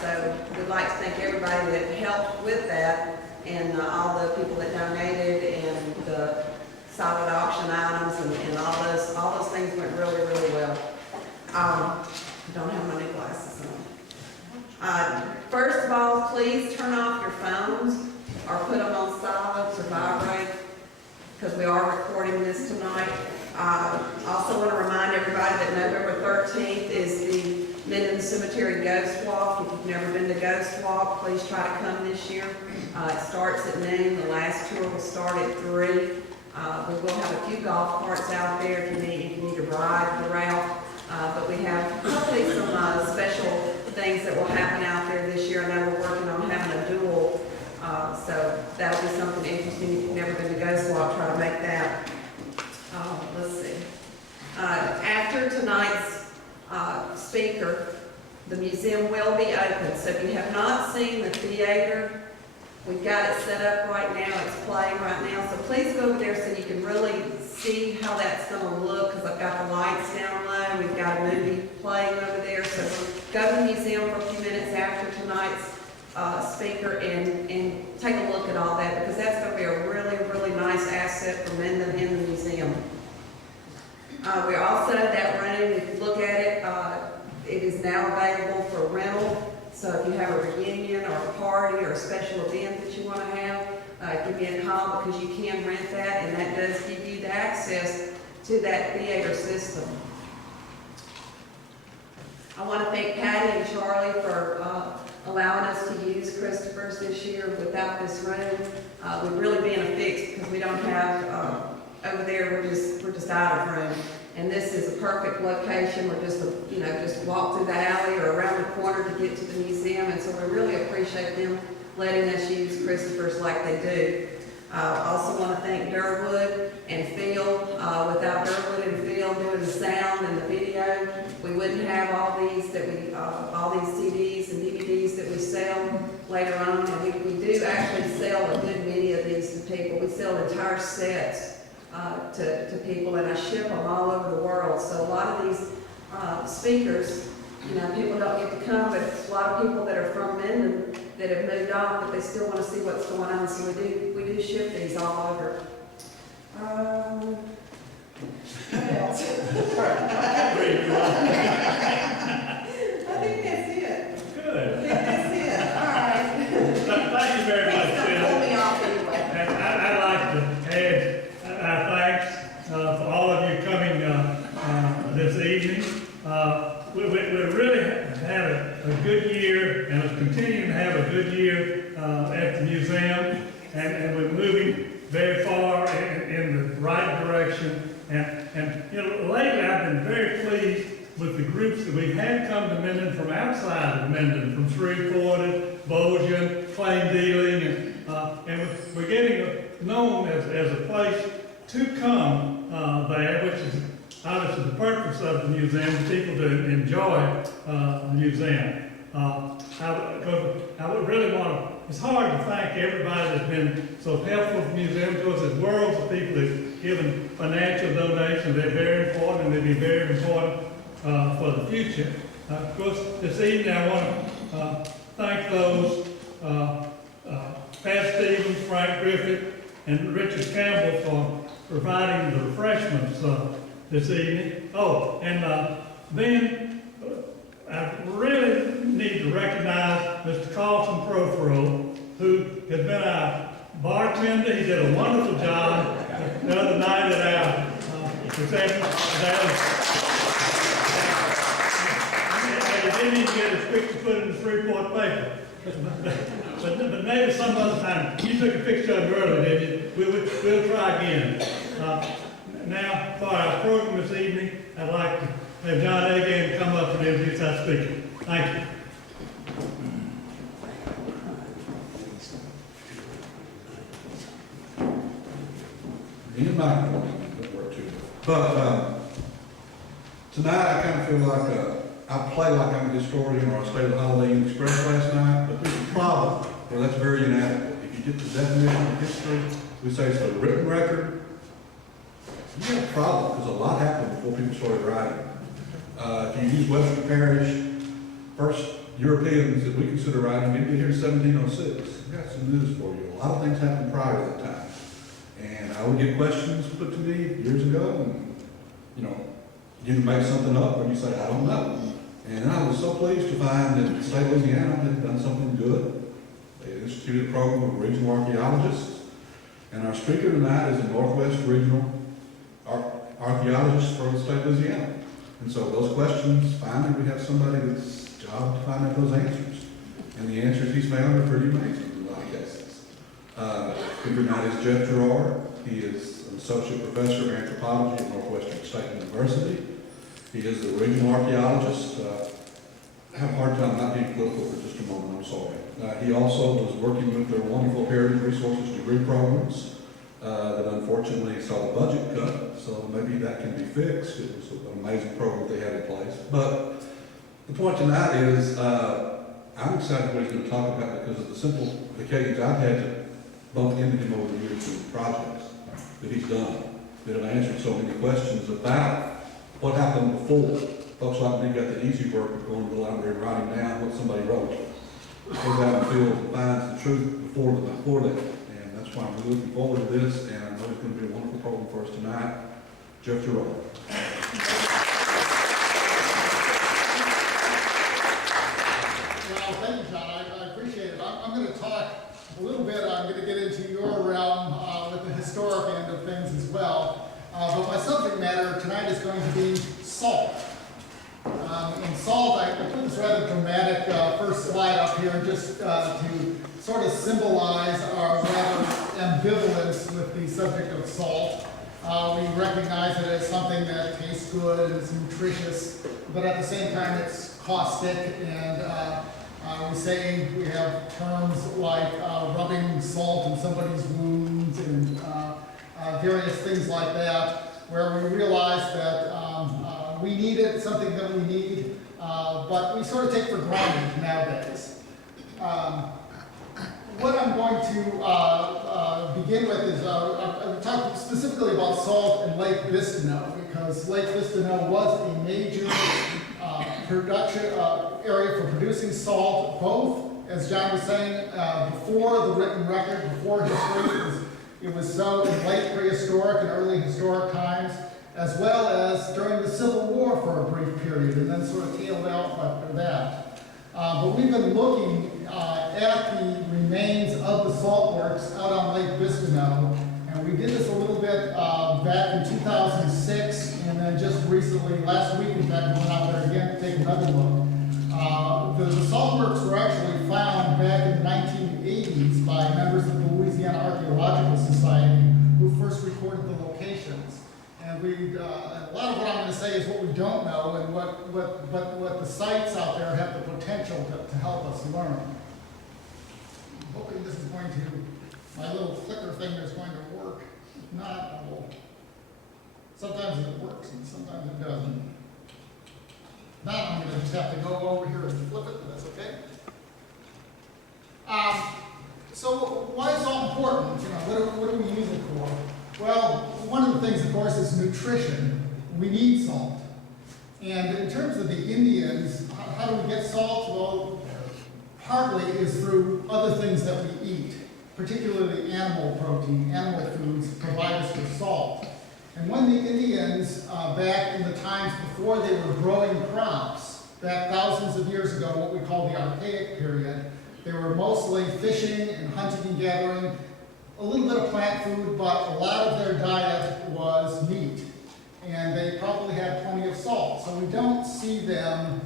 So we'd like to thank everybody that helped with that, and all the people that donated, and the silent auction items, and all those things went really, really well. I don't have my new glasses on. First of all, please turn off your phones or put them on silent or vibrate, because we are recording this tonight. I also want to remind everybody that November 13th is the Minden Cemetery Ghost Walk. If you've never been to Ghost Walk, please try to come this year. It starts at noon. The last tour will start at 3. We will have a few golf carts out there if you need to ride the route. But we have hopefully some special things that will happen out there this year. I know we're working on having a duel, so that'll be something interesting. If you've never been to Ghost Walk, try to make that. Let's see. After tonight's speaker, the museum will be open. So if you have not seen the theater, we've got it set up right now. It's playing right now. So please go over there so you can really see how that's going to look, because I've got the lights down low. We've got a movie playing over there. So go to the museum for a few minutes after tonight's speaker and take a look at all that, because that's going to be a really, really nice asset for Minden in the museum. We also, that room, if you look at it, it is now available for rental. So if you have a reunion or a party or a special event that you want to have, give me a call, because you can rent that, and that does give you the access to that theater system. I want to thank Patty and Charlie for allowing us to use Christopher's this year without this room. We'd really be in a fix, because we don't have, over there, we're just out of room. And this is a perfect location. We're just walk through the alley or around the corner to get to the museum. And so we really appreciate them letting us use Christopher's like they do. I also want to thank Durwood and Phil. Without Durwood and Phil doing the sound and the video, we wouldn't have all these CDs and DVDs that we sell later on. And we do actually sell a good many of these to people. We sell entire sets to people, and I ship them all over the world. So a lot of these speakers, people don't get to come, but it's a lot of people that are from Minden that have moved on, but they still want to see what's going on. So we do ship these all over. What else? I think that's it. Good. I think that's it. All right. Thank you very much, Phil. Pull me off anyway. And I'd like to add our thanks for all of you coming this evening. We really had a good year, and are continuing to have a good year at the museum, and we're moving very far in the right direction. And lately I've been very pleased with the groups that we've had come to Minden from outside of Minden, from Shreveport and Bossier, claim dealing, and we're getting known as a place to come there, which is obviously the purpose of the museum, for people to enjoy the museum. I would really want to, it's hard to thank everybody that's been so helpful to the museum, because there's worlds of people that have given financial donations. They're very important, and they'll be very important for the future. Of course, this evening I want to thank those, Pat Stevens, Frank Griffith, and Richard Campbell for providing the refreshments this evening. Oh, and then I really need to recognize Mr. Carlson Profero, who has been our bartender. He did a wonderful job the other night at our reception. He didn't even get his picture put in the Shreveport paper. But maybe some other time. You took a picture of him earlier, didn't you? We'll try again. Now, for our program this evening, I'd like to have John Again come up and introduce our speaker. Thank you. But tonight I kind of feel like I play like I'm a historian, or I stayed at Holiday Inn Express last night, but there's a problem. Well, that's very inadequate. If you get the definition of history, we say it's a written record. You have a problem, because a lot happened before people started writing. If you use Webster Parish, first Europeans that we consider writing didn't get here in 1706. I've got some news for you. A lot of things happened prior to that time. And I would get questions put to me years ago, and, you know, you can make something up or you say, I don't know. And I was so pleased to find that the state of Louisiana had done something good. They instituted a program of regional archaeologists. And our speaker tonight is a Northwest Regional Archaeologist for the state of Louisiana. And so those questions, finally we have somebody that's job to find out those answers. And the answers he's found are pretty amazing in a lot of cases. Speaker tonight is Jeff Girard. He is an Associate Professor of Anthropology at Northwestern State University. He is the regional archaeologist. I have a hard time not being political for just a moment, I'm sorry. He also was working with their wonderful Heritage Resources degree programs that unfortunately saw the budget cut, so maybe that can be fixed. It was an amazing program they had in place. But the point tonight is I'm excited what he's going to talk about because of the simple occasions I've had to bump into him over the years in projects that he's done that have answered so many questions about what happened before. Folks like me got the easy work of going to the library and writing down what somebody wrote. Goes out in the field and finds the truth before that. And that's why I'm really looking forward to this, and I know it's going to be a wonderful program for us tonight. Jeff Girard. Well, thank you, John. I appreciate it. I'm going to talk a little bit. I'm going to get into your realm with the historic end of things as well. But my subject matter tonight is going to be salt. And salt, I put this rather dramatic first slide up here just to sort of symbolize our rather ambivalence with the subject of salt. We recognize it as something that tastes good and is nutritious, but at the same time it's caustic, and we say we have terms like rubbing salt in somebody's wounds and various things like that, where we realize that we need it, something that we need, but we sort of take for granted nowadays. What I'm going to begin with is I'm talking specifically about salt in Lake Bistineau, because Lake Bistineau was a major production area for producing salt, both, as John was saying, before the written record, before history. It was so in late prehistoric and early historic times, as well as during the Civil War for a brief period, and then sort of tailed out after that. But we've been looking at the remains of the salt works out on Lake Bistineau, and we did this a little bit back in 2006, and then just recently, last week, in fact, we went out there again to take another look. The salt works were actually found back in the 1980s by members of the Louisiana Archaeological Society, who first recorded the locations. And a lot of what I'm going to say is what we don't know, and what the sites out there have the potential to help us learn. I'm hoping this is going to, my little clicker thing is going to work. If not, I will. Sometimes it works and sometimes it doesn't. Now I'm going to just have to go over here and flip it, but that's okay. So why is salt important? You know, what do we use it for? Well, one of the things, of course, is nutrition. We need salt. And in terms of the Indians, how do we get salt? Well, partly is through other things that we eat, particularly animal protein. Animal foods provide us with salt. And when the Indians, back in the times before they were growing crops, back thousands of years ago, what we call the Archaic period, they were mostly fishing and hunting and gathering, a little bit of plant food, but a lot of their diet was meat. And they probably had plenty of salt. So we don't see them,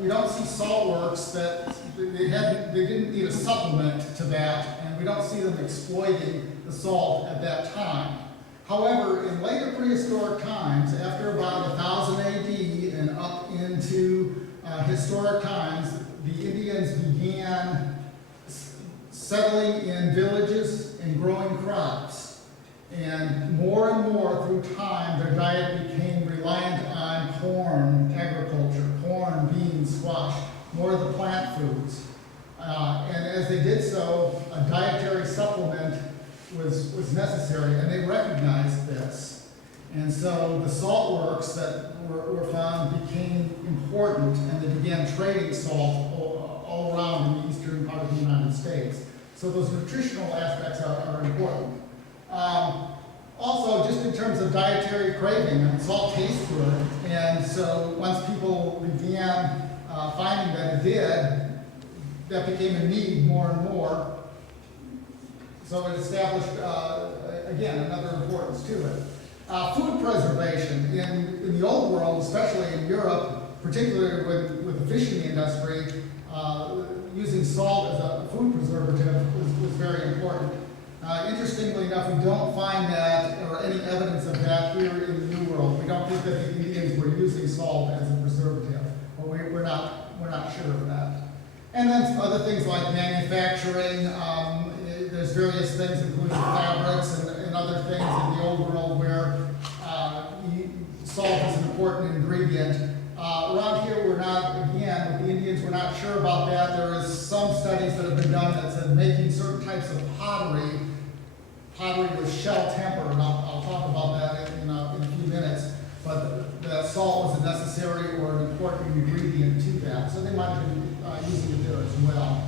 we don't see salt works that they didn't need a supplement to that, and we don't see them exploiting the salt at that time. However, in later prehistoric times, after about 1000 AD and up into historic times, the Indians began settling in villages and growing crops. And more through time, their diet became reliant on corn agriculture, corn, beans, squash, more of the plant foods. And as they did so, a dietary supplement was necessary, and they recognized this. And so the salt works that were found became important, and they began trading salt all around in the eastern part of the United States. So those nutritional aspects are important. Also, just in terms of dietary craving, I mean, salt tastes good, and so once people began finding that it did, that became a need more and more. So it established, again, another importance to it. Food preservation. In the old world, especially in Europe, particularly with the fishing industry, using salt as a food preservative was very important. Interestingly enough, we don't find that or any evidence of that here in the New World. We don't think that the Indians were using salt as a preservative, but we're not sure of that. And then other things like manufacturing. There's various things, including fabrics and other things in the old world where salt is an important ingredient. Around here, we're not, again, with the Indians, we're not sure about that. There is some studies that have been done that said making certain types of pottery with shell temper, and I'll talk about that in a few minutes, but the salt was a necessary or an important ingredient to that. So they might have been using it there as well.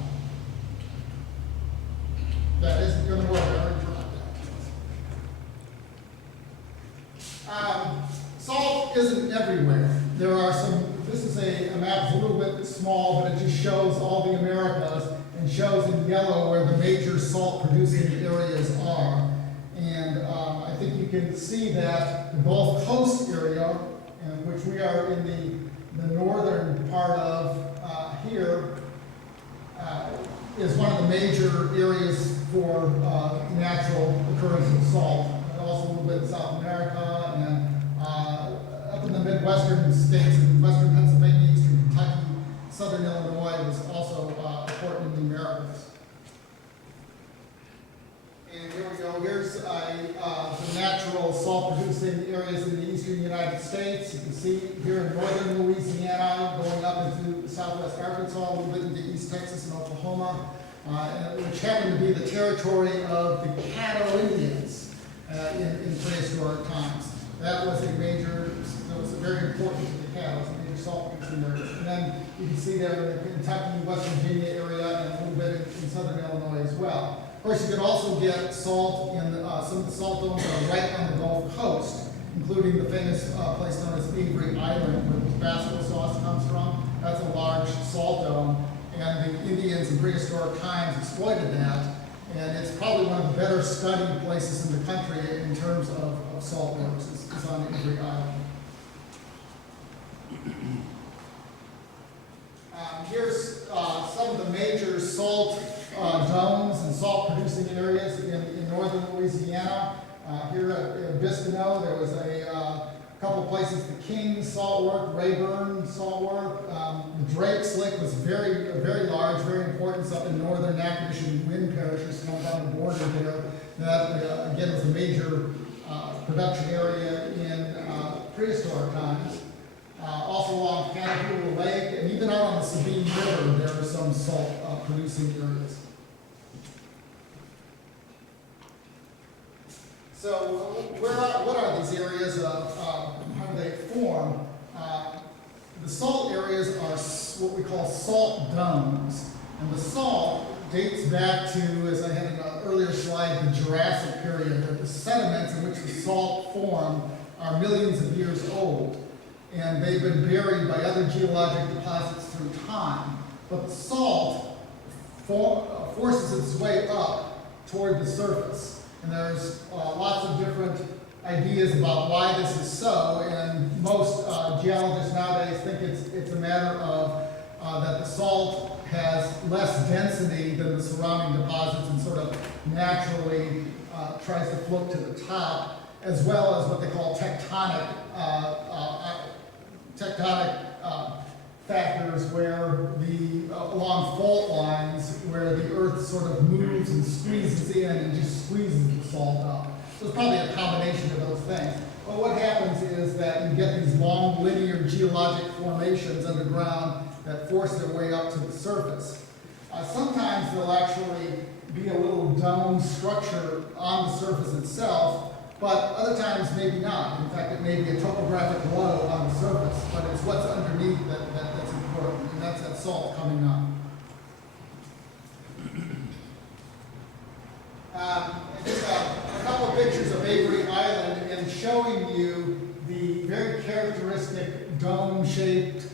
That isn't going to work. I already tried that. Salt isn't everywhere. There are some, this is a map that's a little bit small, but it just shows all the Americas and shows in yellow where the major salt producing areas are. And I think you can see that the Gulf Coast area, in which we are in the northern part of here, is one of the major areas for natural occurrence of salt. And also a little bit in South America, and up in the Midwestern states, in western Pennsylvania, eastern Kentucky, southern Illinois was also important in the Americas. And here we go. Here's the natural salt-producing areas in the eastern United States. You can see here in northern Louisiana, going up into southwest Arkansas, a little bit into East Texas and Oklahoma, which happened to be the territory of the Caddo Indians in prehistoric times. That was very important to the Caddo, a major salt-producing area. And then you can see there in the Kentucky, West Virginia area, and a little bit in southern Illinois as well. Of course, you can also get salt in some of the salt domes that are right on the Gulf Coast, including the famous place known as Avery Island, where Tabasco sauce comes from. That's a large salt dome, and the Indians in prehistoric times exploited that, and it's probably one of the better studied places in the country in terms of salt works, is on Avery Island. Here's some of the major salt domes and salt-producing areas in northern Louisiana. Here at Bistineau, there was a couple places, the King Salt Work, Rayburn Salt Work. The Drake's Lick was very large, very important up in northern Natchitoches and Wind parishes, kind of on the border there. That, again, was a major production area in prehistoric times. Also along Canapoula Lake, and even out on the Sabine River, there are some salt producing areas. So what are these areas? How do they form? The salt areas are what we call salt domes. And the salt dates back to, as I had in an earlier slide, the Jurassic period. The sediments in which the salt formed are millions of years old. And they've been buried by other geologic deposits through time. But the salt forces its way up toward the surface. And there's lots of different ideas about why this is so, and most geologists nowadays think it's a matter of that the salt has less density than the surrounding deposits and sort of naturally tries to float to the top, as well as what they call tectonic factors where along fault lines where the earth sort of moves and squeezes in and just squeezes the salt up. So it's probably a combination of those things. But what happens is that you get these long linear geologic formations underground that force their way up to the surface. Sometimes there'll actually be a little dome structure on the surface itself, but other times maybe not. In fact, it may be a topographic low on the surface, but it's what's underneath that's important, and that's that salt coming up. Just a couple of pictures of Avery Island and showing you the very characteristic dome-shaped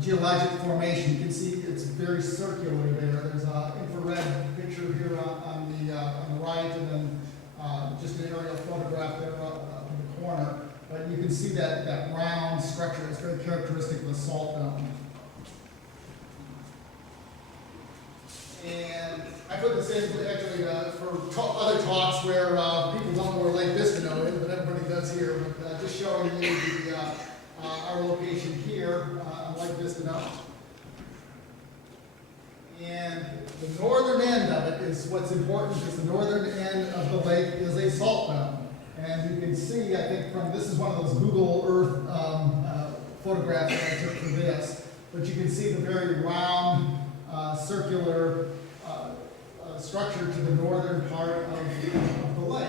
geologic formation. You can see it's very circular there. There's an infrared picture here on the right, and then just an aerial photograph there up in the corner. But you can see that round structure. It's very characteristic of the salt dome. And I put this in actually for other talks where people don't know where Lake Bistineau is, but everybody does here. But just showing you our location here on Lake Bistineau. And the northern end of it is what's important, because the northern end of the lake is a salt dome. And you can see, I think this is one of those Google Earth photographs that I took for this. But you can see the very round, circular structure to the northern part of the lake.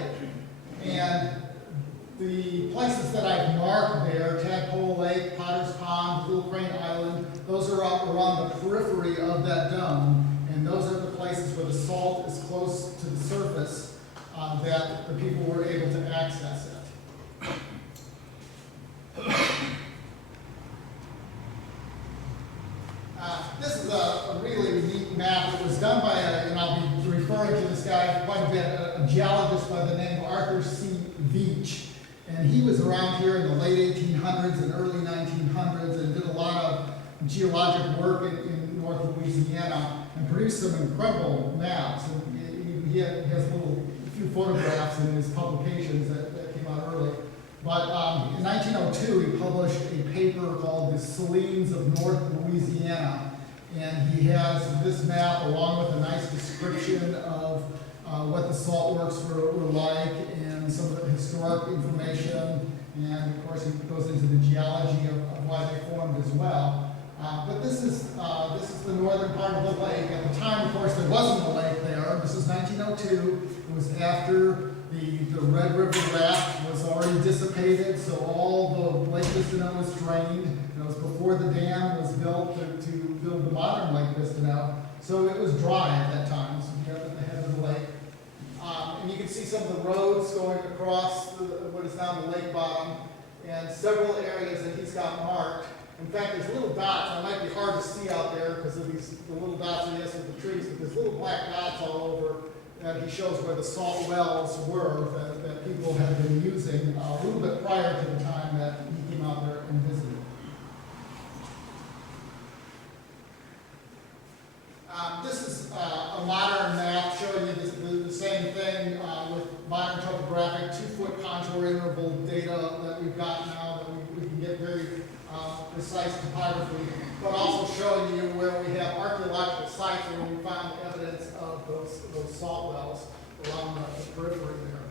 And the places that I've marked there, Tadpole Lake, Potter's Pond, Little Crane Island, those are up around the periphery of that dome. And those are the places where the salt is close to the surface that the people were able to access it. This is a really neat map. It was done by and I'll be referring to this guy quite a bit, a geologist by the name of Arthur C. Veach. And he was around here in the late 1800s and early 1900s and did a lot of geologic work in North Louisiana and produced some incredible maps. And he has a few photographs in his publications that came out early. But in 1902, he published a paper called The Salines of North Louisiana. And he has this map along with a nice description of what the salt works were like and some of the historic information. And of course, he goes into the geology of why they formed as well. But this is the northern part of the lake. At the time, of course, there wasn't a lake there. This is 1902. It was after the Red River raft was already dissipated, so all the Lake Bistineau was drained. It was before the dam was built to build the modern Lake Bistineau. So it was dry at that time, so you're at the head of the lake. And you can see some of the roads going across what is now the lake bottom, and several areas that he's got marked. In fact, there's little dots, and it might be hard to see out there because of the little dots, yes, with the trees, but there's little black dots all over that he shows where the salt wells were that people had been using a little bit prior to the time that he came out there and visited. This is a modern map showing you the same thing with modern topographic 2-foot contour interval data that we've got now, that we can get very precise topography, but also showing you where we have archaeological sites where we found evidence of those salt wells along the periphery there.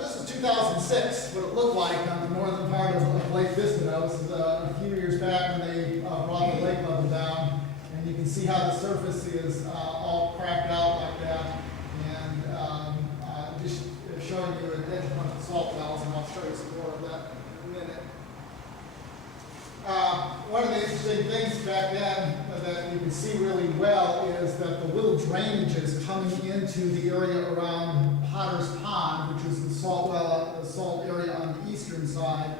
This is 2006, what it looked like on the northern part of Lake Bistineau. This is a few years back when they brought the lake level down, and you can see how the surface is all cracked out like that, and just showing you an edge of the salt wells, and I'll show you some more of that in a minute. One of the interesting things back then that you can see really well is that the little drainages coming into the area around Potter's Pond, which is the salt area on the eastern side,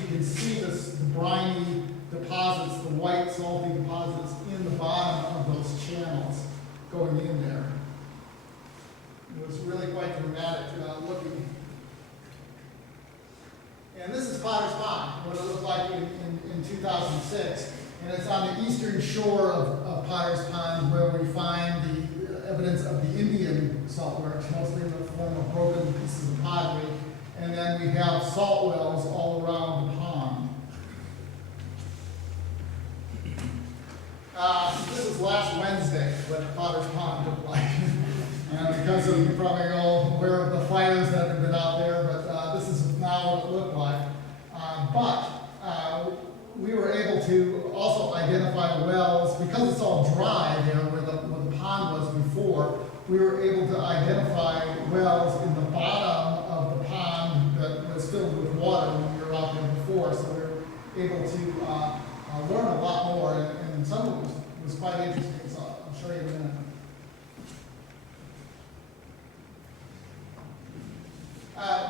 you can see the briny deposits, the white salty deposits in the bottom of those channels going in there. It was really quite dramatic looking. And this is Potter's Pond, what it looked like in 2006. And it's on the eastern shore of Potter's Pond where we find the evidence of the Indian salt works, mostly in the form of broken pieces of pottery. And then we have salt wells all around the pond. This is last Wednesday, what Potter's Pond looked like. Because you're probably all aware of the fires that have been out there, but this is now what it looked like. But we were able to also identify wells, because it's all dry there where the pond was before, we were able to identify wells in the bottom of the pond that was filled with water when we were out there before. So we were able to learn a lot more, and some of it was quite interesting. So I'll show you in a minute.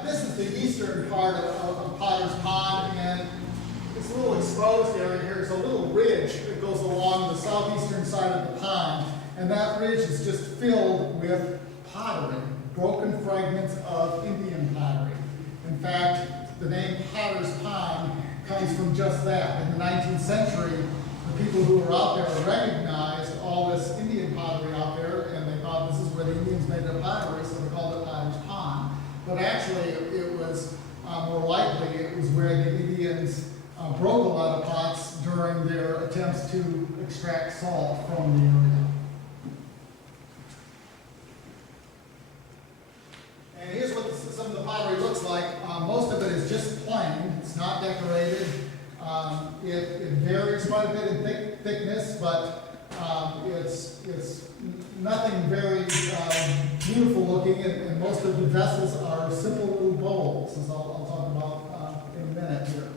This is the eastern part of Potter's Pond, and it's a little exposed area here. It's a little ridge that goes along the southeastern side of the pond, and that ridge is just filled with pottery, broken fragments of Indian pottery. In fact, the name Potter's Pond comes from just that. In the 19th century, the people who were out there recognized all this Indian pottery out there, and they thought this is where the Indians made their pottery, so they called it Potter's Pond. But actually, it was more likely it was where the Indians broke a lot of pots during their attempts to extract salt from the area. And here's what some of the pottery looks like. Most of it is just plain. It's not decorated. It varies quite a bit in thickness, but it's nothing very beautiful looking, and most of the vessels are simple little bowls, as I'll talk about in a minute here.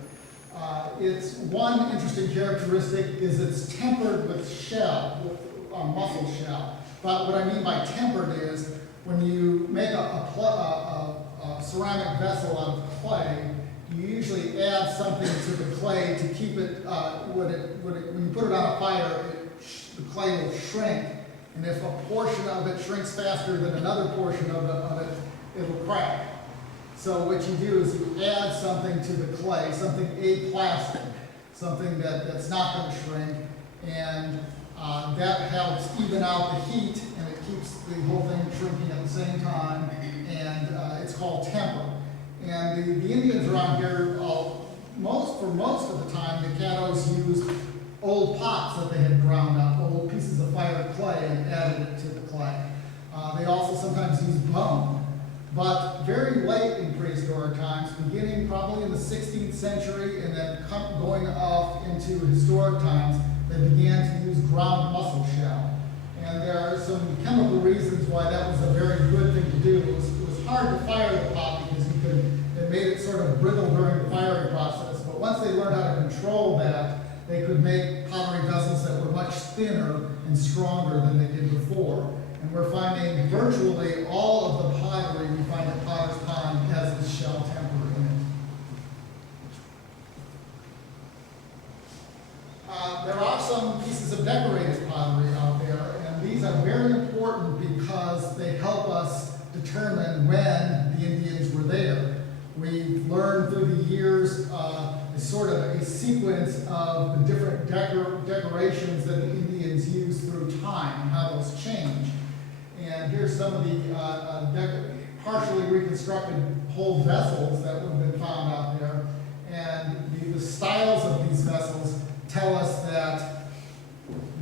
Its one interesting characteristic is it's tempered with shell, with mussel shell. But what I mean by tempered is when you make a ceramic vessel out of clay, you usually add something to the clay to keep it, when you put it on a fire, the clay will shrink. And if a portion of it shrinks faster than another portion of it, it'll crack. So what you do is you add something to the clay, something aplastic, something that's not going to shrink, and that helps even out the heat, and it keeps the whole thing shrinking at the same time, and it's called temper. And the Indians around here, for most of the time, the Caddos used old pots that they had ground up, old pieces of fired clay, and added it to the clay. They also sometimes used bone. But very late in prehistoric times, beginning probably in the 16th century and then going off into historic times, they began to use ground mussel shell. And there are some chemical reasons why that was a very good thing to do. It was hard to fire the pot because it made it sort of brittle during the firing process. But once they learned how to control that, they could make pottery vessels that were much thinner and stronger than they did before. And we're finding virtually all of the pottery we find at Potter's Pond has this shell temper in it. There are some pieces of decorated pottery out there, and these are very important because they help us determine when the Indians were there. We've learned through the years sort of a sequence of the different decorations that the Indians used through time and how those change. And here's some of the partially reconstructed whole vessels that have been found out there. And the styles of these vessels tell us that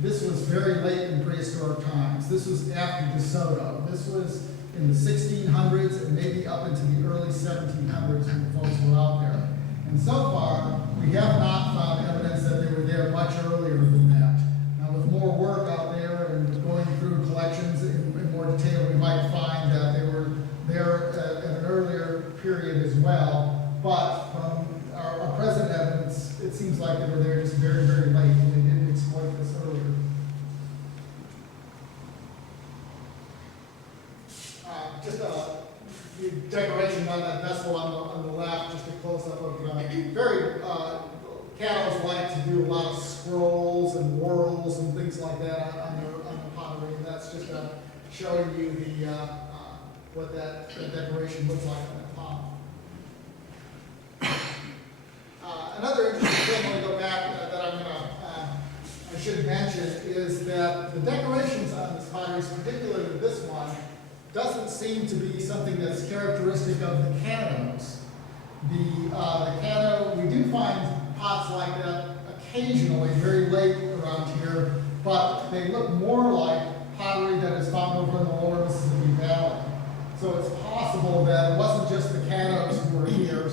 this was very late in prehistoric times. This was after DeSoto. This was in the 1600s and maybe up into the early 1700s when the folks were out there. And so far, we have not found evidence that they were there much earlier than that. Now, with more work out there and going through collections in more detail, we might find that they were there at an earlier period as well. But from our present evidence, it seems like they were there just very, very late, and they didn't exploit this earlier. Just the decoration on that vessel on the left, just a close-up of Caddos like to do a lot of scrolls and whorls and things like that on the pottery, and that's just showing you what that decoration looks like on that pond. Another interesting thing when we go back that I should mention is that the decorations on this pottery, particularly this one, doesn't seem to be something that's characteristic of the Caddos. The Caddo, we do find pots like that occasionally, very late around here, but they look more like pottery that is found over in the lower Mississippi Valley. So it's possible that it wasn't just the Caddos who were here,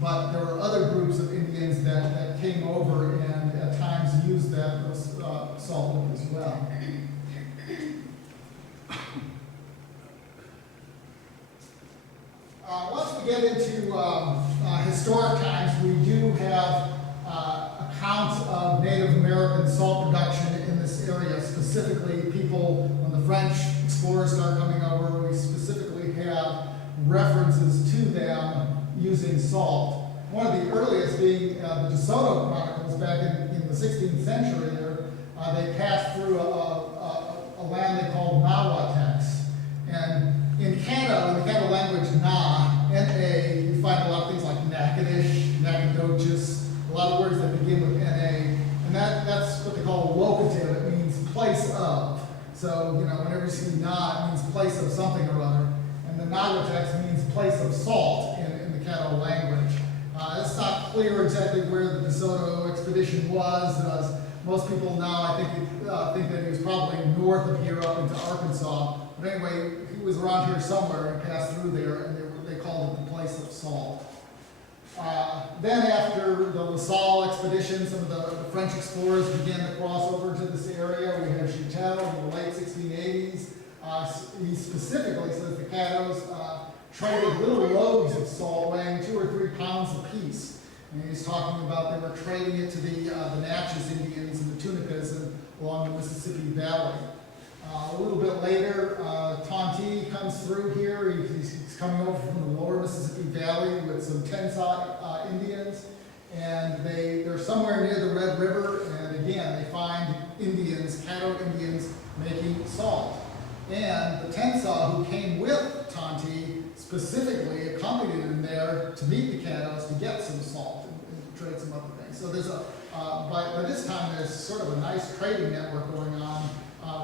but there were other groups of Indians that came over and at times used that salt lick as well. historic times, we do have accounts of Native American salt production in this area. Specifically, people, when the French explorers start coming over, we specifically have references to them using salt. One of the earliest being the DeSoto Chronicles back in the 16th century there. They passed through a land they called Natchitoches. And in Caddo, in the Caddo language, N-A, you find a lot of things like Natchitoches, a lot of words that begin with N-A. And that's what they call a locative. It means place of. So, you know, whenever you see Na, it means place of something or other. And the Natchitoches means place of salt in the Caddo language. It's not clear exactly where the DeSoto expedition was. Most people now, I think that he was probably north of here up into Arkansas. But anyway, he was around here somewhere and passed through there, and they called it the place of salt. Then after the La Salle expedition, some of the French explorers began to cross over to this area. We have Joutel in the late 1680s. He specifically says the Caddos traded little loaves of salt weighing 2 or 3 pounds apiece. And he's talking about they were trading it to the Natchez Indians and the Tunicas along the Mississippi Valley. A little bit later, Tonti comes through here. He's coming over from the lower Mississippi Valley with some Tensaw Indians. And they're somewhere near the Red River. And again, they find Indians, Caddo Indians, making salt. And the Tensaw who came with Tonti specifically accompanied him there to meet the Caddos to get some salt and to trade some other things. So there's by this time there's sort of a nice trading network going on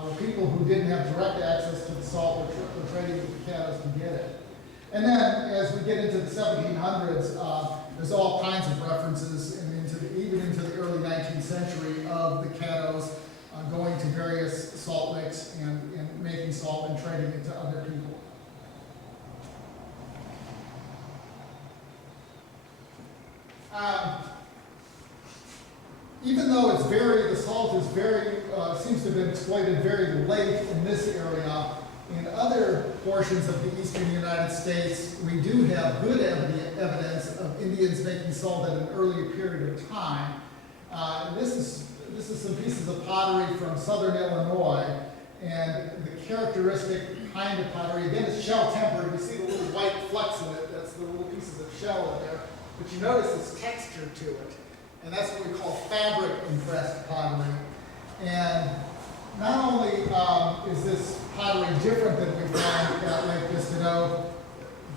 where people who didn't have direct access to the salt were trading with the Caddos to get it. And then as we get into the 1700s, there's all kinds of references even into the early 19th century of the Caddos going to various salt licks and making salt and trading it to other people. Even though the salt is seems to have been exploited very late in this area, in other portions of the eastern United States, we do have good evidence of Indians making salt at an earlier period of time. This is some pieces of pottery from southern Illinois, and the characteristic kind of pottery, again, is shell tempered. You see the little white flecks in it, that's the little pieces of shell in there. But you notice this texture to it, and that's what we call fabric impressed pottery. And not only is this pottery different than we find at Lake Bistineau,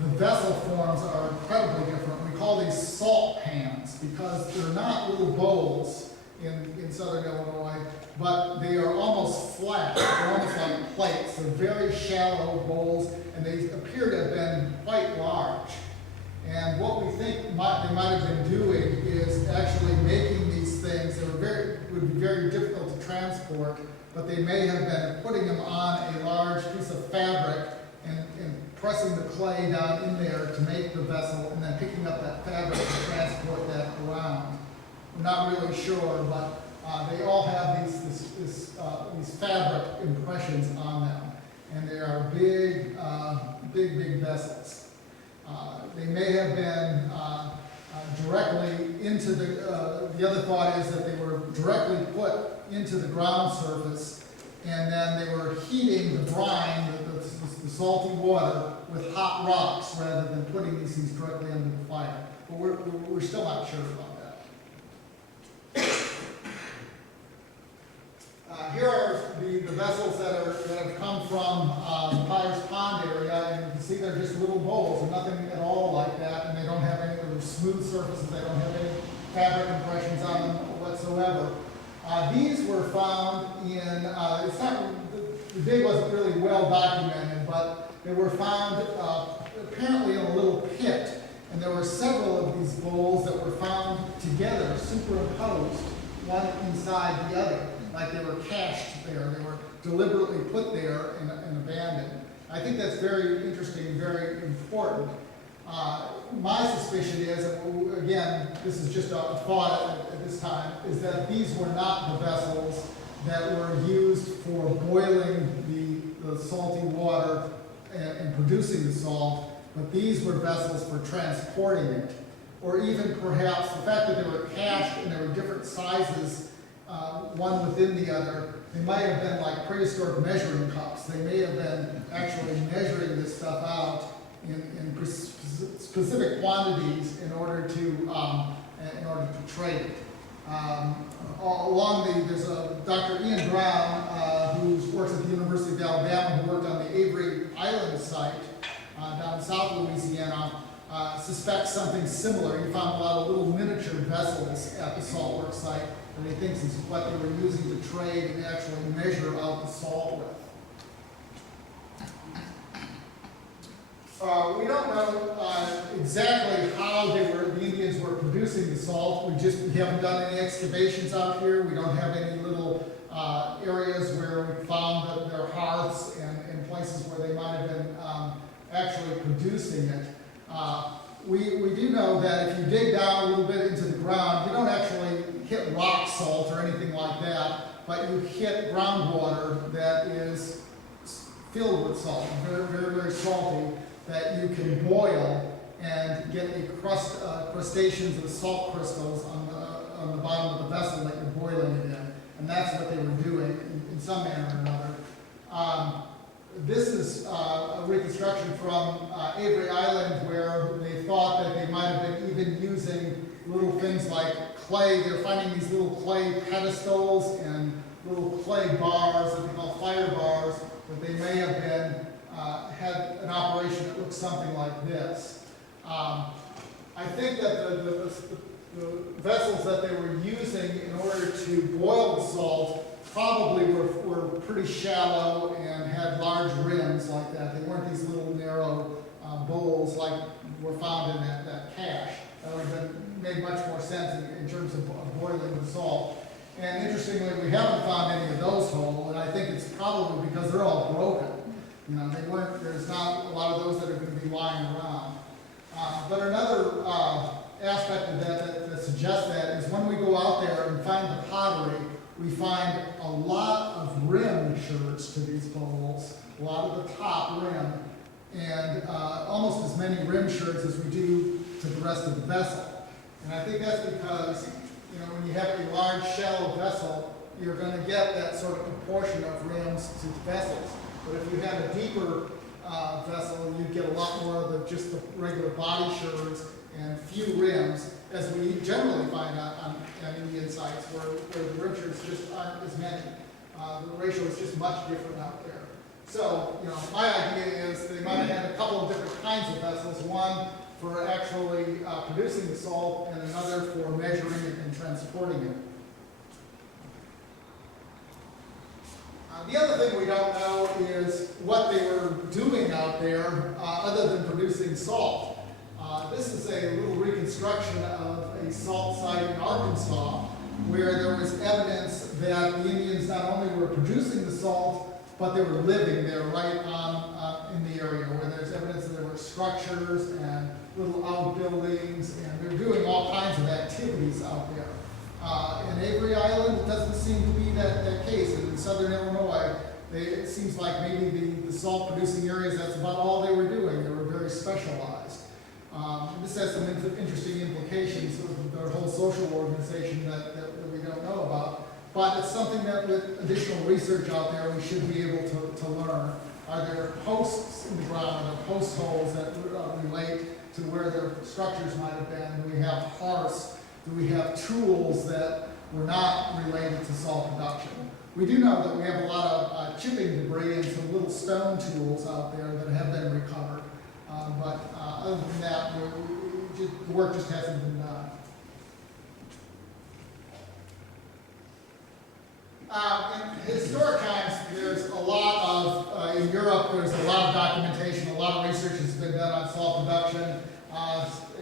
the vessel forms are incredibly different. We call these salt pans because they're not little bowls in southern Illinois, but they are almost flat. They're almost like plates. They're very shallow bowls, and they appear to have been quite large. And what we think they might have been doing is actually making these things that would be very difficult to transport, but they may have been putting them on a large piece of fabric and pressing the clay down in there to make the vessel, and then picking up that fabric to transport that around. We're not really sure, but they all have these fabric impressions on them, and they are big vessels. They may have been directly into the other thought is that they were directly put into the ground surface, and then they were heating the brine, the salty water, with hot rocks rather than putting these things directly under the fire. But we're still not sure about that. Here are the vessels that have come from the Pyers Pond area, and you can see they're just little bowls. They're nothing at all like that, and they don't have any of the smooth surfaces. They don't have any fabric impressions on them whatsoever. These were found in, the dig wasn't really well documented, but they were found apparently in a little pit, and there were several of these bowls that were found together, superimposed, one inside the other. Like they were cached there, they were deliberately put there and abandoned. I think that's very interesting, very important. My suspicion is, and again, this is just a thought at this time, is that these were not the vessels that were used for boiling the salty water and producing the salt, but these were vessels for transporting it. Or even perhaps the fact that they were cached and there were different sizes, one within the other. They might have been like prehistoric measuring cups. They may have been actually measuring this stuff out in specific quantities in order to trade it. There's a Dr. Ian Brown who works at the University of Alabama, who worked on the Avery Island site down in South Louisiana, suspects something similar. He found a lot of little miniature vessels at the salt work site that he thinks is what they were using to trade and actually measure out the salt with. We don't know exactly how the Indians were producing the salt. We haven't done any excavations out here. We don't have any little areas where we found their hearths and places where they might have been actually producing it. We do know that if you dig down a little bit into the ground, you don't actually hit rock salt or anything like that, but you hit groundwater that is filled with salt, very, very, very salty, that you can boil and get a crustaceans of salt crystals on the bottom of the vessel that you're boiling it in. And that's what they were doing in some manner or another. This is a reconstruction from Avery Island, where they thought that they might have been even using little things like clay. They're finding these little clay pedestals and little clay bars that they call fire bars, that they may have been had an operation that looked something like this. I think that the vessels that they were using in order to boil the salt probably were pretty shallow and had large rims like that. They weren't these little narrow bowls like were found in that cache. That would have made much more sense in terms of boiling the salt. And interestingly, we haven't found any of those whole, and I think it's probably because they're all broken. You know, there's not a lot of those that are going to be lying around. But another aspect of that suggests that is when we go out there and find the pottery, we find a lot of rim shirts to these bowls, a lot of the top rim, and almost as many rim shirts as we do to the rest of the vessel. And I think that's because, you know, when you have a large shallow vessel, you're going to get that sort of proportion of rims to the vessels. But if you have a deeper vessel, you get a lot more of just the regular body shirts and few rims, as we generally find on Indian sites where the rim shirts just aren't as many. The ratio is just much different out there. So, you know, my idea is they might have had a couple of different kinds of vessels, one for actually producing the salt and another for measuring it and transporting it. The other thing we don't know is what they were doing out there other than producing salt. This is a little reconstruction of a salt site in Arkansas where there was evidence that the Indians not only were producing the salt, but they were living there right on in the area, where there's evidence that there were structures and little outbuildings, and they're doing all kinds of activities out there. In Avery Island, it doesn't seem to be that case. In southern Illinois, it seems like maybe the salt producing areas, that's about all they were doing. They were very specialized. This has some interesting implications of their whole social organization that we don't know about. But it's something that with additional research out there, we should be able to learn. Are there posts in the ground? Are there post holes that relate to where their structures might have been? Do we have hearths? Do we have tools that were not related to salt production? We do know that we have a lot of chipping debris and some little stone tools out there that have been recovered. But other than that, the work just hasn't been done. In historic times, there's a lot of, in Europe, there's a lot of documentation, a lot of research has been done on salt production.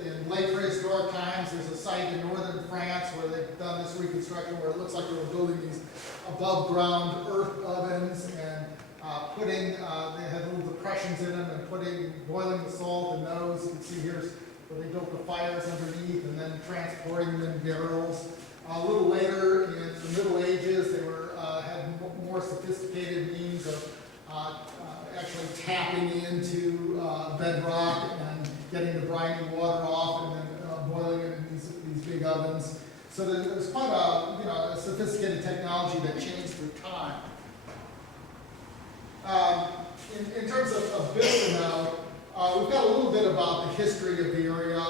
In late prehistoric times, there's a site in northern France where they've done this reconstruction where it looks like they were building these above ground earth ovens and they had little depressions in them and boiling the salt in those. You can see here's where they built the fires underneath and then transporting them in barrels. A little later in the Middle Ages, they had more sophisticated means of actually tapping into bedrock and getting the briny water off and then boiling it in these big ovens. So there's quite a sophisticated technology that changed through time. In terms of Bistineau, we've got a little bit about the history of the area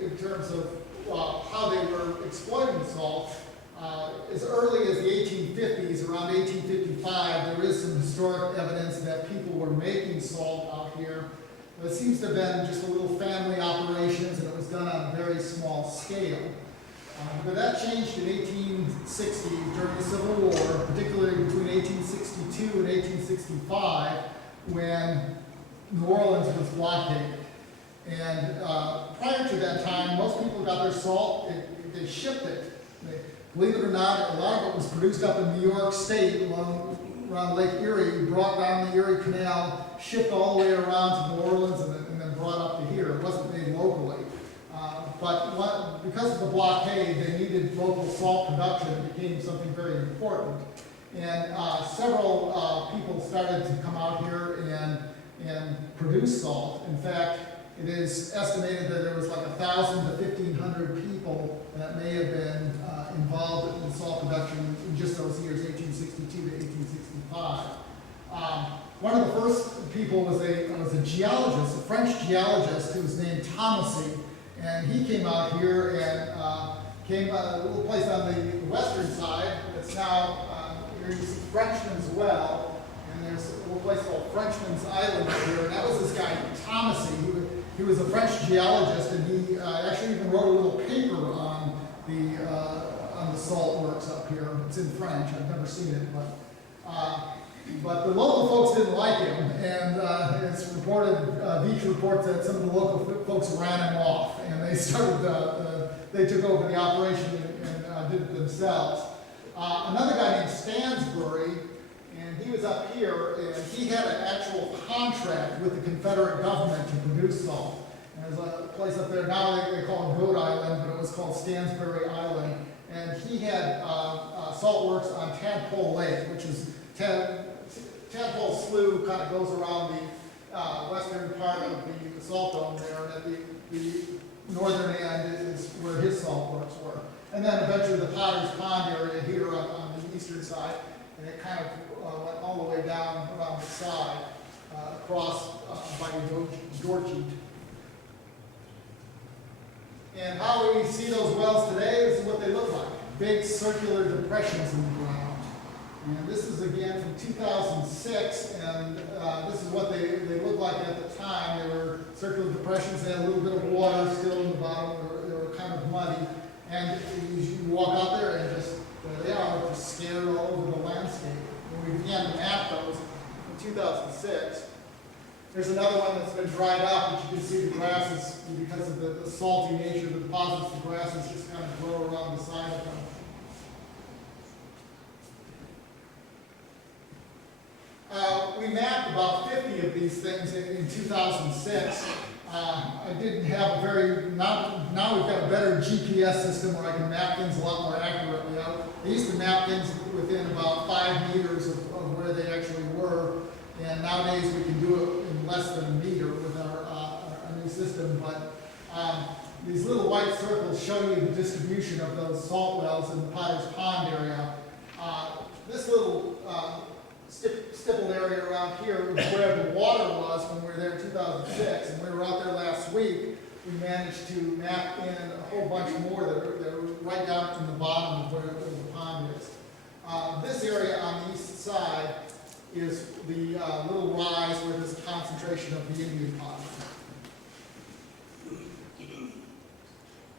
in terms of how they were exploiting salt. As early as the 1850s, around 1855, there is some historic evidence that people were making salt out here. But it seems to have been just a little family operations, and it was done on a very small scale. But that changed in 1860 during the Civil War, particularly between 1862 and 1865, when New Orleans was blockaded. And prior to that time, most people got their salt, they shipped it. Believe it or not, a lot of it was produced up in New York State around Lake Erie, brought down the Erie Canal, shipped all the way around to New Orleans, and then brought up to here. It wasn't made locally. Because of the blockade, they needed local salt production. It became something very important. And several people started to come out here and produce salt. In fact, it is estimated that there was like 1,000 to 1,500 people that may have been involved in salt production in just those years, 1862 to 1865. One of the first people was a geologist, a French geologist who was named Thomasy, and he came out here and came a little place on the western side that's now here you see Frenchman's Well, and there's a little place called Frenchman's Island here, and that was this guy Thomasy. He was a French geologist, and he actually even wrote a little paper on the salt works up here. It's in French. I've never seen it, but the local folks didn't like him, and it's reported. Veach reports that some of the local folks ran him off, and they started. They took over the operation and did it themselves. Another guy named Stansbury, and he was up here, and he had an actual contract with the Confederate government to produce salt. And there's a place up there, now they call it Rhode Island, but it was called Stansbury Island. And he had salt works on Tadpole Lake, which is Tadpole Slough kind of goes around the western part of the salt dome there, and at the northern end is where his salt works were. And then eventually the Potter's Pond area here on the eastern side, and it kind of went all the way down around the side, across by Dorcheat. And how we see those wells today is what they look like. Big circular depressions in the ground. And this is again from 2006, and this is what they looked like at the time. They were circular depressions. They had a little bit of water still in the bottom. They were kind of muddy. And you walk out there and just, there they are, just scattered all over the landscape. And we began to map those in 2006. There's another one that's been dried up, but you can see the grasses, because of the salty nature of the deposits, the grasses just kind of grow around the side of them. We mapped about 50 of these things in 2006. I didn't have a very, now we've got a better GPS system where I can map things a lot more accurately. I used to map things within about 5 meters of where they actually were, and nowadays we can do it in less than a meter with our new system. But these little white circles show you the distribution of those salt wells in the Potter's Pond area. This little stippled area around here was where the water was when we were there in 2006, and we were out there last week. We managed to map in a whole bunch more that are right down from the bottom of where the pond is. This area on the east side is the little rise where there's a concentration of the Indian pond.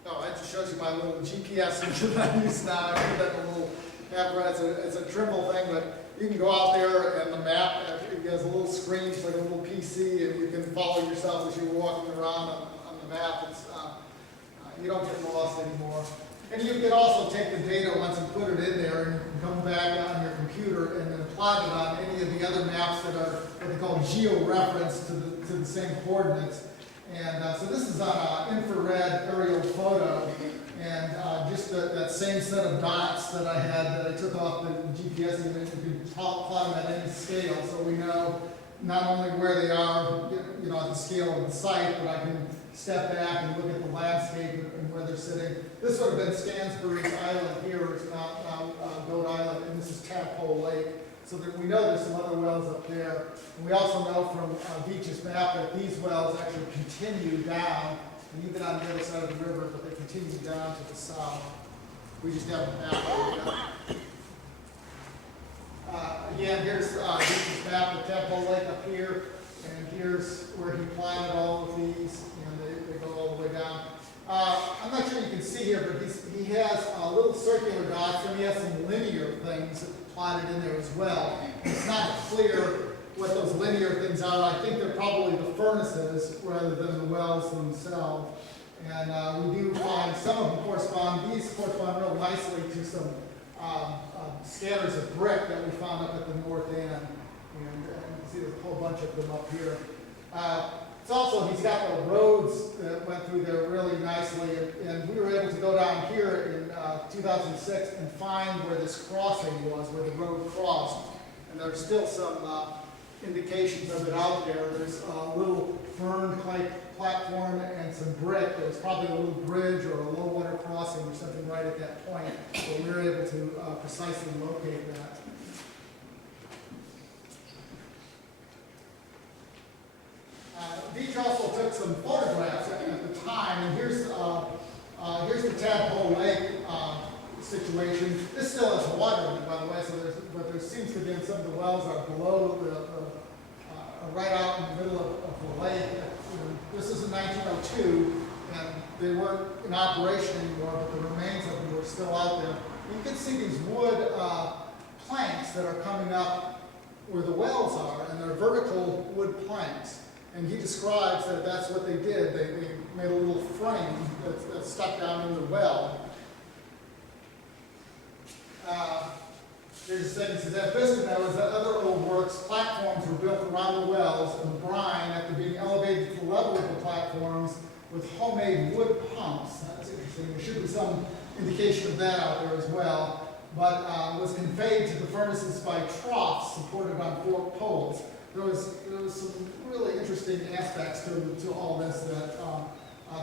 Oh, that just shows you my little GPS system that I use now. I put that in a little apparatus. It's a Trimble thing, but you can go out there and the map, it has a little screen, it's like a little PC, and you can follow yourself as you're walking around on the map. It's, you don't get lost anymore. And you can also take the data once you put it in there and come back on your computer and then plot it on any of the other maps that are what they call geo-referenced to the same coordinates. And so this is on an infrared aerial photo, and just that same set of dots that I had that I took off the GPS, and you can plot them at any scale, so we know not only where they are, you know, at the scale of the site, but I can step back and look at the landscape and where they're sitting. This would have been Stansbury's Island here, it's now Goat Island, and this is Tadpole Lake. So that we know there's some other wells up there. And we also know from Beach's map that these wells actually continue down, and even on the other side of the river, but they continue down to the south. We just have a map. Again, here's Beach's map of Tadpole Lake up here, and here's where he plotted all of these, and they go all the way down. I'm not sure you can see here, but he has little circular dots, and he has some linear things plotted in there as well. It's not clear what those linear things are. I think they're probably the furnaces rather than the wells themselves. And we do find some of them correspond, these correspond real nicely to some scanners of brick that we found up at the north end. And you can see there's a whole bunch of them up here. It's also, he's got the roads that went through there really nicely, and we were able to go down here in 2006 and find where this crossing was, where the road crossed. And there's still some indications of it out there. There's a little fern clay platform and some brick. There was probably a little bridge or a low water crossing or something right at that point, but we were able to precisely locate that. Beach also took some photographs at the time, and here's the Tadpole Lake situation. This still has water in it, by the way, but there seems to be some of the wells are below right out in the middle of the lake. This is in 1902, and they weren't in operation anymore, but the remains of them were still out there. You can see these wood planks that are coming up where the wells are, and they're vertical wood planks. And he describes that that's what they did. They made a little frame that stuck down in the well. There's a sentence that Bistineau is that other old works, platforms were built around the wells, and the brine, after being elevated to the level of the platforms with homemade wood pumps. That's interesting. There should be some indication of that out there as well. But was conveyed to the furnaces by troughs supported on forked poles. There was some really interesting aspects to all this that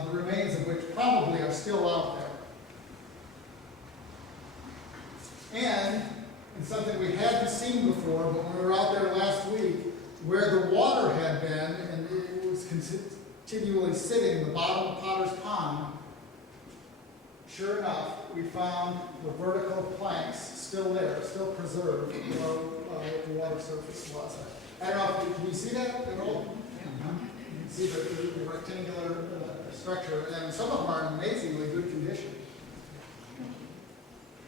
the remains of which probably are still out there. And something we hadn't seen before, but when we were out there last week, where the water had been, and it was continually sitting in the bottom of Potter's Pond, sure enough, we found the vertical planks still there, still preserved below what the water surface was. I don't know, can you see that at all? Yeah. You can see the rectangular structure, and some of them are in amazingly good condition.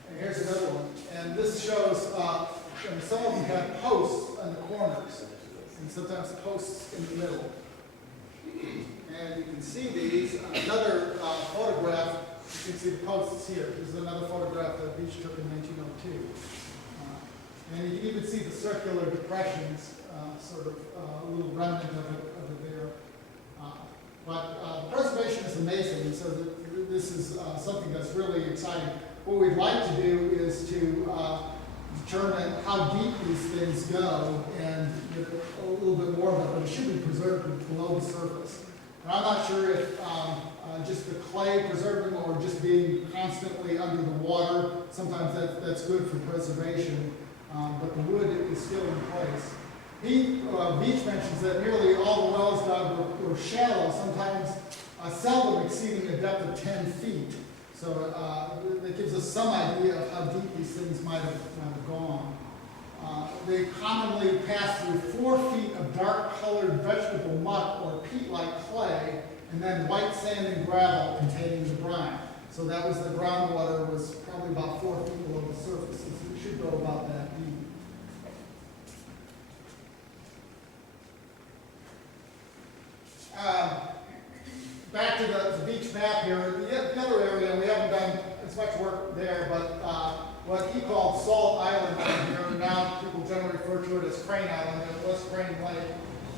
And here's another one. And this shows, and some of them have posts on the corners, and sometimes posts in the middle. And you can see these. Another photograph, you can see the posts here. This is another photograph that Beach took in 1902. And you can even see the circular depressions, sort of a little remnant of it there. But preservation is amazing, and so this is something that's really exciting. What we'd like to do is to determine how deep these things go and get a little bit more of it, but it should be preserved below the surface. And I'm not sure if just the clay preserving or just being constantly under the water, sometimes that's good for preservation, but the wood is still in place. Beach mentions that nearly all the wells dug were shallow, sometimes seldom exceeding a depth of 10 feet. So that gives us some idea of how deep these things might have gone. They commonly pass through 4 feet of dark-colored vegetable muck or peat-like clay, and then white sand and gravel containing the brine. So that was the groundwater was probably about 4 feet below the surface. So it should go about that deep. Back to the beach map here. The other area, we haven't done as much work there, but what he called Salt Island down here, now people generally refer to it as Crane Island, and it was Crane Lake.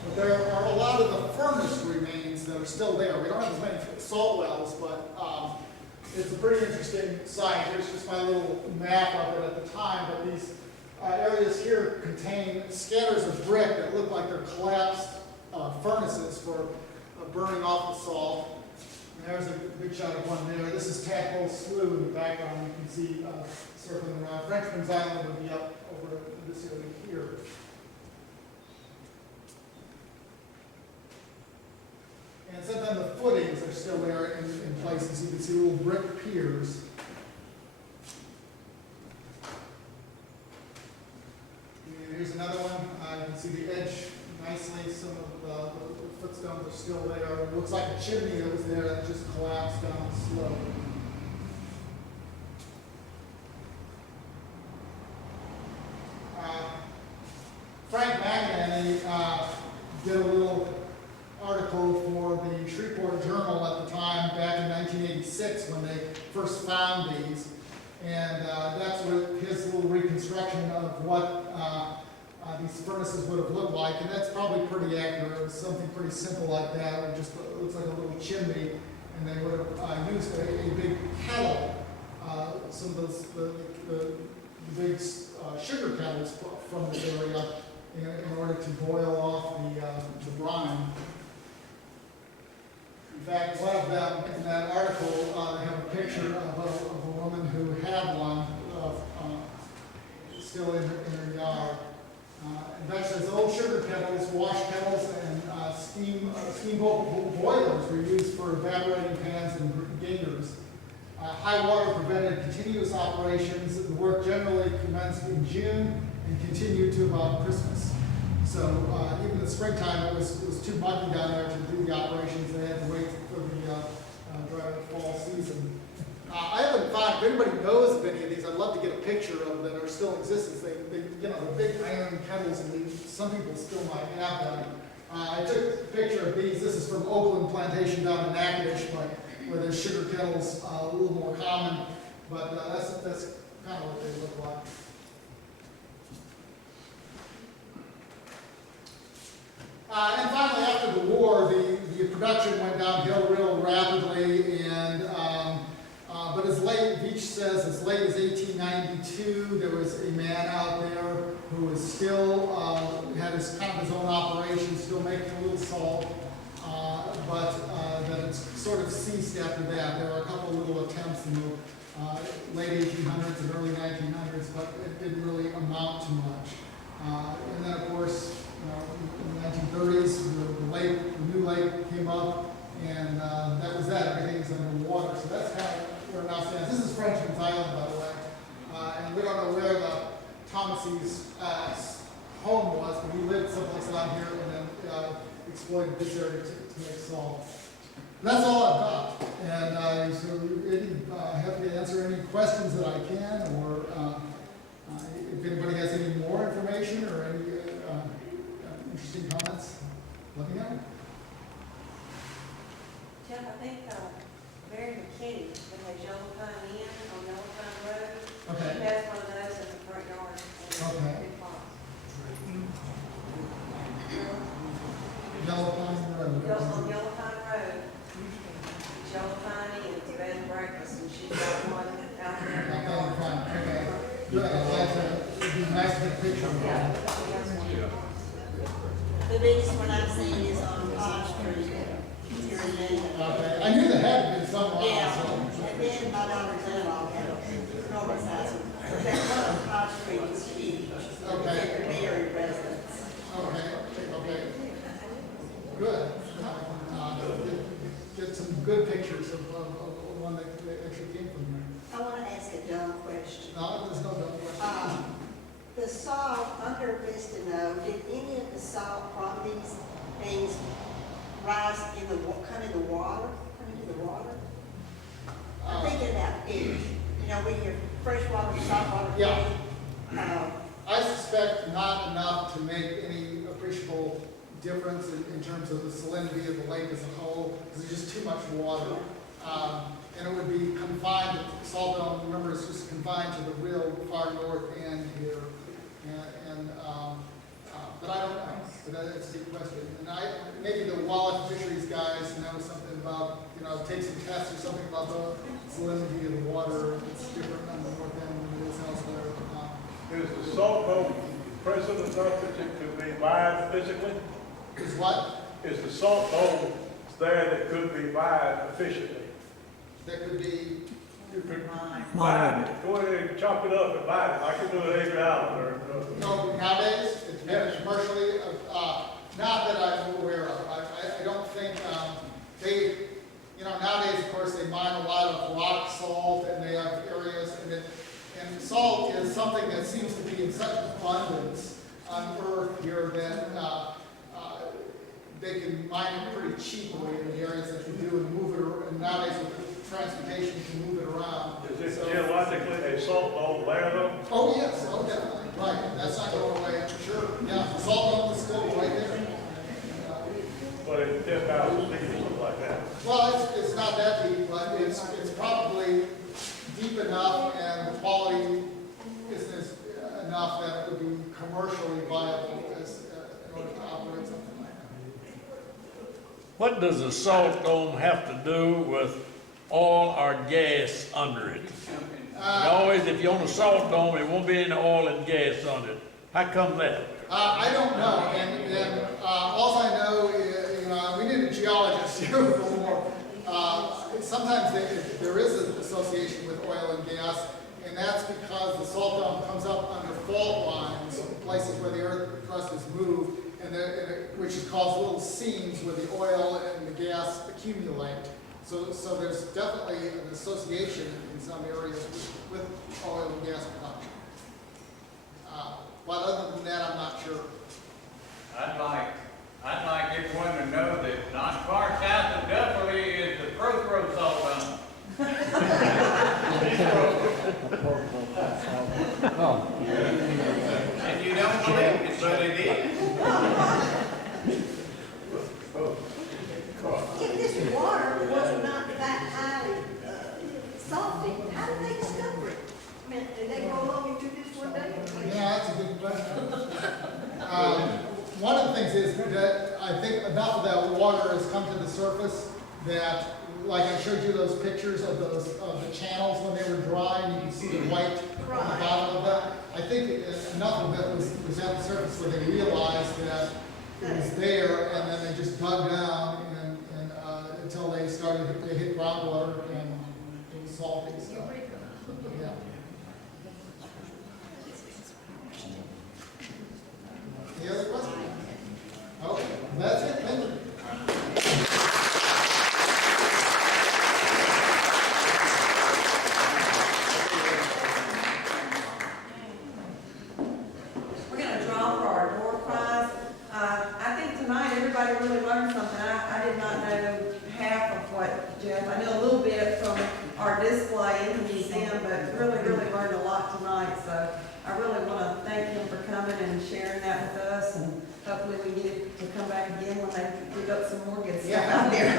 But there are a lot of the furnace remains that are still there. We don't have as many salt wells, but it's a pretty interesting site. Here's just my little map of it at the time, but these areas here contain scanners of brick that look like they're collapsed furnaces for burning off the salt. And there's a big shot of one there. This is Tadpole Slough in the background. You can see circling around. Frenchman's Island would be up over this area here. And sometimes the footings are still there in places. You can see little brick piers. And here's another one. You can see the edge nicely. Some of the footstones are still there. It looks like a chimney that was there that just collapsed down the slope. Frank McEnany did a little article for the Shreveport Journal at the time, back in 1986, when they first found these. And that's what his little reconstruction of what these furnaces would have looked like. And that's probably pretty accurate. It was something pretty simple like that. It just looks like a little chimney. And they would have used a big kettle, some of those, the big sugar kettles from this area in order to boil off the brine. In fact, one of them, in that article, they have a picture of a woman who had one still in her yard. In fact, there's old sugar kettles, wash kettles, and steamboat boilers were used for evaporating pans and gainers. High water prevented continuous operations. The work generally commenced in June and continued to about Christmas. So even in the springtime, it was too muggy down there to do the operations. They had to wait for the dry fall season. I haven't found, if anybody knows of any of these, I'd love to get a picture of them that are still in existence. They you know, the big iron kettles, and some people still might have them. I took a picture of these. This is from Oakland Plantation down in Natchitoches, where there's sugar kettles a little more common, but that's kind of what they look like. And finally, after the war, the production went downhill real rapidly, and but as late, Veach says, as late as 1892, there was a man out there who was still, had his own operation, still making a little salt, but that it's sort of ceased after that. There were a couple of little attempts in the late 1800s and early 1900s, but it didn't really amount to much. And then, of course, in the 1930s, the new lake came up, and that was that. Everything was underwater. So that's kind of where it now stands. This is Frenchman's Island, by the way. And we don't know where the Thomases' home was, but he lived someplace out here and then exploited this area to make salt. And that's all I've got. And so happy to answer any questions that I can, or if anybody has any more information or any interesting comments, let me know. Jeff, I think Mary McKinney that has Yellow Pine Inn on Yellow Pine Road. Okay. She has one of those in the front yard. Okay. Yellow Pine Road. On Yellow Pine Road. It's Yellow Pine Inn, it's a bed and breakfast, and she's got one out there. Okay. Good. It'd be nice to get a picture of Yeah, that. she has one. The biggest one I've seen is on Pine Street here in Maine. Okay. I knew there had to be somewhere Yeah, else. and then my daughter's in-law had a normal size one. But that one on Pine Street is huge. Okay. It's a Mary residence. Okay. Good. Get some good pictures of one that actually came from there. I want to ask a dumb question. No, there's no double question. The salt under Bistineau, did any of the salt from these things rise in the, come into the water? I'm thinking about fish. You know, we hear freshwater, saltwater. Yeah. Uh, I suspect not enough to make any appreciable difference in terms of the salinity of the lake as a whole, because there's just too much water. And it would be confined, salt dome, remember, it's just confined to the real far north end here. But I don't know. But that's a good question. And maybe the wildlife fisheries guys know something about, take some tests or something about the salinity of the water. It's different on the north end than it is elsewhere. Is the salt dome present enough that it could be mined physically? Is what? Is the salt dome there that could be mined efficiently? That could be, You could mine it, go ahead and chop it up and mine it, like you do at Avery Island or. nowadays, it's been Yes. commercially, not that I'm aware of. I don't think, nowadays, of course, they mine a lot of rock salt, and they have areas, and salt is something that seems to be in such abundance on Earth here that, they can mine it pretty cheaply in the areas that they do and move it, and nowadays with transportation, you can move it around. Is So- it geologically a salt dome there though? Oh, yes, oh, definitely, right, that's not going away, I'm sure, yeah, the salt dome is still right there. But it's 10,000 feet or something like that. Well, it's not that deep, but it's probably deep enough and the quality isn't enough that it would be commercially viable as, in order to operate something like that. What does a salt dome have to do with oil or gas under it? Always, if you own a salt dome, it won't be any oil and gas under it. How come that? I don't know, and all I know is, we need a geologist here before. Sometimes there is an association with oil and gas, and that's because the salt dome comes up under fault lines, places where the earth crust is moved, which has caused little seams where the oil and the gas accumulate. So there's definitely an association in some areas with oil and gas production. But other than that, I'm not sure. I'd like everyone to know that not far south of Duffley is the Pro Salt Dome. And you don't believe it, but it is. If this water was not that highly salty, how did they discover it? I mean, did they go along and do this one day? Yeah, that's a good question. One of the things is that I think enough of that water has come to the surface that, like I showed you those pictures of the channels when they were dry, and you can see the white on the bottom of that. I think enough of it was at the surface where they realized that it was there, and then they just dug down and until they hit groundwater, and it was salty. So, yeah. Any other questions? Okay, that's it. Thank you. We're gonna draw for our door prize. I think tonight, everybody really learned something. I did not know half of what Jeff, I know a little bit from our display in the museum, but really, really learned a lot tonight. So I really want to thank him for coming and sharing that with us, and hopefully we get it to come back again when they dig up some more good stuff out there.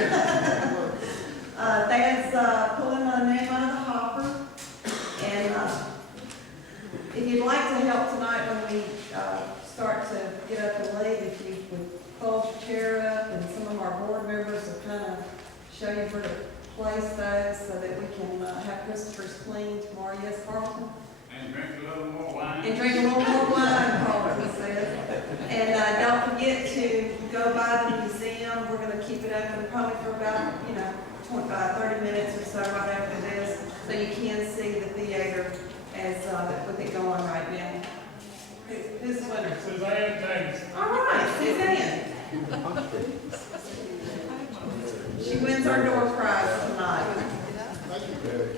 Thad's pulling my name out of the hopper, and if you'd like to help tonight when we start to get up and leave, if you would fold your chair up, and some of our board members will kind of show you where to place those so that we can have Christopher's clean tomorrow. Yes, Carlton? And drink a little more wine. And drink a little more wine, Carlton says. And don't forget to go by the museum. We're going to keep it open probably for about, 30 minutes or so right after this, so you can see the theater as with it going right now. Who's the winner? Suzanne James. All right, Suzanne. She wins our door prize tonight. Thank you.